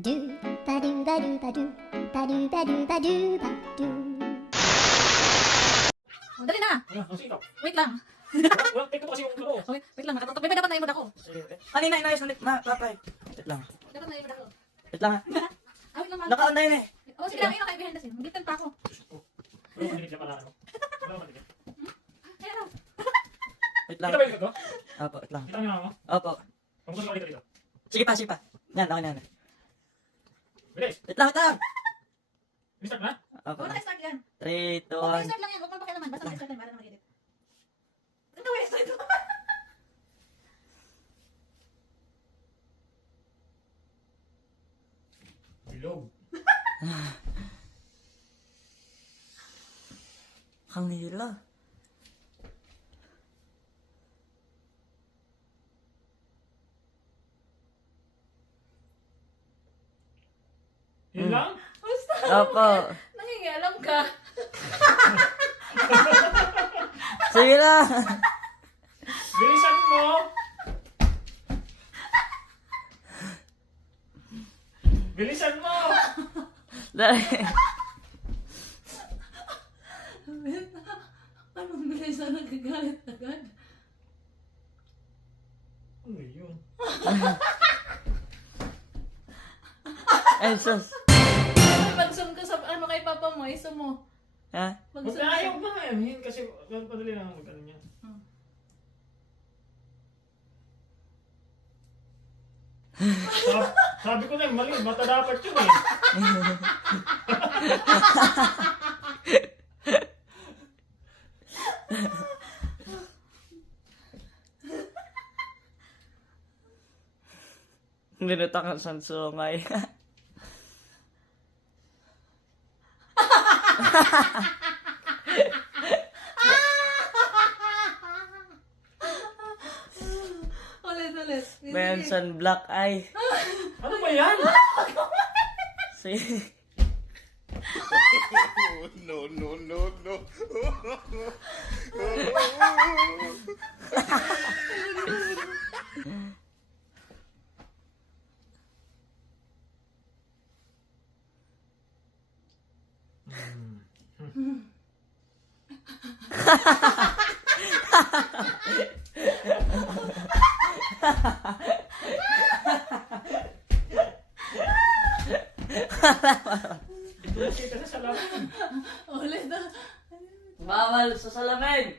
do ba do ba do ba do ba do ba do ba do ba do. Oh, dali na. Sige ikaw. Wait lang. Take mo kasi yung laro. Wait lang. Nakatutok. May dapat na-imod ako. Kanina inayos na papay. Wait lang. Dapat na-imod ako. Wait lang ha. Wait lang. Naka-on na yun eh. Oh, sige lang. Ayun kayo behind the scene. Mag-liptan pa ako. Wala mo dinig na pala ano. Wala mo dinig. Ayun lang. Wait lang. Kita ba yung ito? Opo, wait lang. Kita mo yung ako? Opo. Pamusin ko dito. Sige pa. Yan, okay na. Bilis. Wait lang. Restart na? Opo. Huwag na-start yan. 3, 2, Huwag 1. na-start lang yan. Huwag mo pakialaman. Basta na-start yan para na mag-edit. Ito, wait. Start mo. Bilog. Kanila. Yun lang? Basta. Opo. Nangingialam ka. Sige lang. Bilisan mo! Bilisan mo! Dali. Anong bilis na nagagalit agad? Ano yun? Ay, sus. Mag-zoom ka sa ano kay papa mo. Iso mo. Ha? Huwag Mag-zoom na ka. ayaw ba yan kasi padali lang mag-ano niya. Sabi ko na mali, mata dapat yun eh. Binutak ang sansungay. Ulit. Benson Black Eye. Ano ba yan? Sige. No. Ito kita sa salamin. Ulit na. Bawal sa salamin.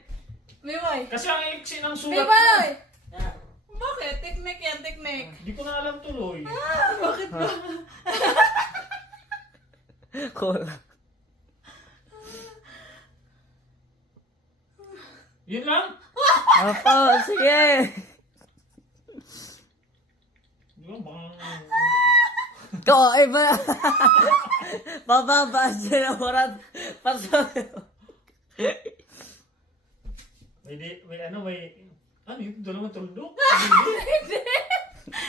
Miway. Kasi ang iksi ng sulat Miway! Yan. Bakit? Teknik yan, teknik. Hindi ko na alam tuloy. Bakit ba? Cool. Yun lang? Opo, sige. Di ba baka... Ko, iba. Bababa sila morat. Pasok. Ano yun? Dalawang tuldok?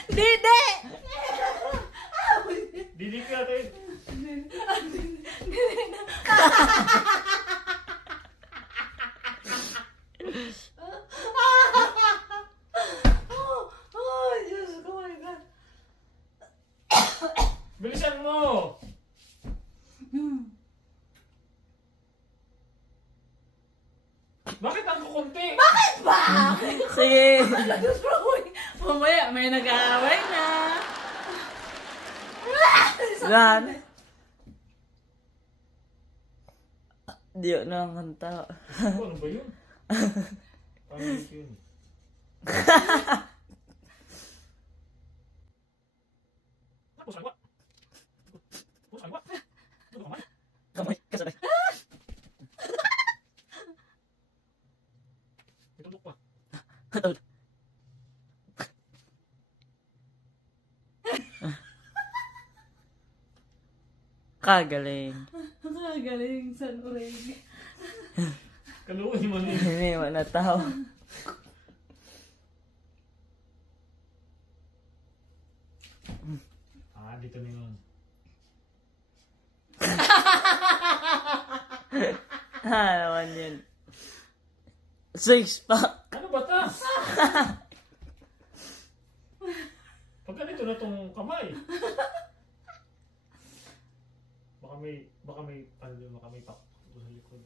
Dede! Didi ka natin. Oh, Diyos ko, my God. Bilisan mo! Bakit ang kukunti? Ba? Sige. Diyos ko, uy. Mamaya, may nag-aaway na. Gan. Di na ang kanta. Ano ba yun? Paano yun? Tapos agwa. Tapos agwa. Ito kamay. Kamay, kasabay. May tuldok pa. Kagaling. Nakagaling, San Oreg. Kaluin mo na yun. Hindi mo na tao. Dito na yun. Naman yun. Six pack. Ano ba ta? Pag ganito na tong kamay. Baka may ano doon, baka may pakpak doon sa likod.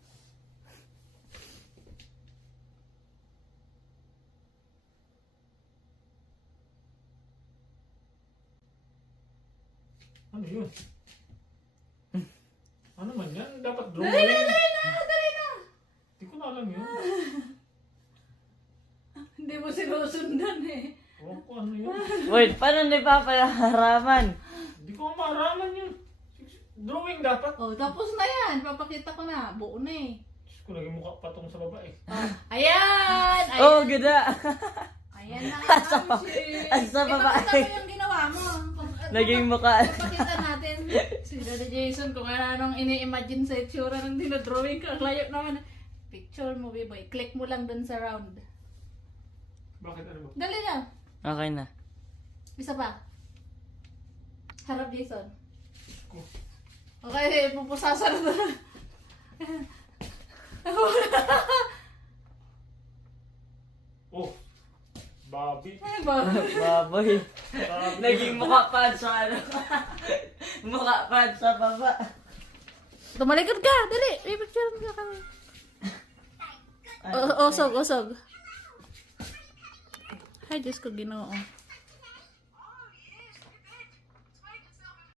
Ano yun? Ano man yan? Dapat drawing. Dali na! Hindi ko na alam yun. Hindi mo sinusundan eh. Ewan ko ano yun. Wait, paano hindi pa pala haraman? Hindi ko maaraman yun. Drawing dapat. Oh, tapos na yan. Papakita ko na. Buo na eh. Diyos ko, naging mukha patong sa babae. Ayan! Ayan, Oh, ganda. ayan na nga, Amshi. Asa babae. Ipakita mo yung ginawa mo. Naging mukha. Ipakita natin si Daddy Jason kung anong ini-imagine sa itsura ng dinodrawing ko. Ang layo naman. Picture mo, B-boy. Click mo lang dun sa round. Bakit ano ba? Dali na. Okay na. Isa pa. Harap, Jason. Ko. Okay, pupusasa na doon. Oh! Bobby. Ano ba? Baboy. Bobby. Naging mukha pa sa ano. Mukha pa sa baba. Tumalikod ka! Dali! May picture ka kami. Osog, osog. Ay, Diyos ko, Ginoo.